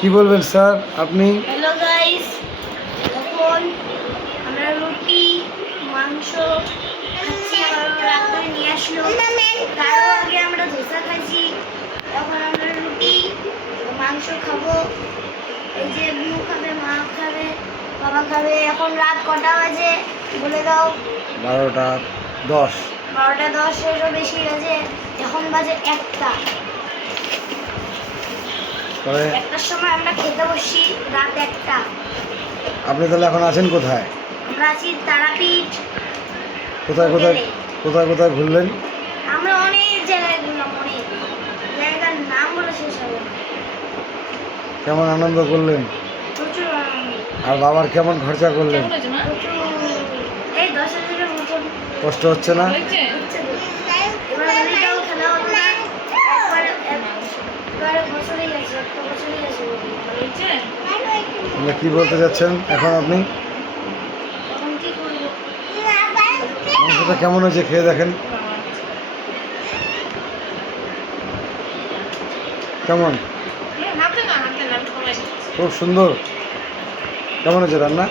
কি বলবেন স্যার আপনি? হ্যালো গাইস, এখন আমরা রুটি মাংস খাচ্ছি। আমার রাত্রে নিয়ে আসলো, তারও আগে আমরা ধোসা খাইছি। এখন আমরা রুটি মাংস খাবো। এই যে বিউ খাবে, মা খাবে, বাবা খাবে। এখন রাত কটা বাজে বলে দাও? 12:10। 12:10-এরও বেশি বাজে। এখন বাজে 1টা। তবে 1টার সময় আমরা খেতে বসি, রাত 1টা। আপনি তাহলে এখন আছেন কোথায়? আমরা আছি তারাপীঠ। কোথায় কোথায় কোথায় কোথায় ঘুরলেন? আমরা অনেক জায়গায় ঘুরলাম, অনেক জায়গার নাম বলে শেষ হবে না। কেমন আনন্দ করলেন? প্রচুর আনন্দ, আর বাবার কেমন খরচা করলেন? প্রচুর। এই 10,000-এর মতন কষ্ট হচ্ছে না? হচ্ছে তো। এবার হোলিটাও খেলা হলো না। এবারে বছরই গেছে, একটা বছরই গেছে হোলি। তাহলে কি বলতে চাচ্ছেন এখন আপনি? এখন কি করবো? মাংসটা কেমন হয়েছে খেয়ে দেখেন। কেমন? খুব সুন্দর। কেমন হয়েছে রান্না?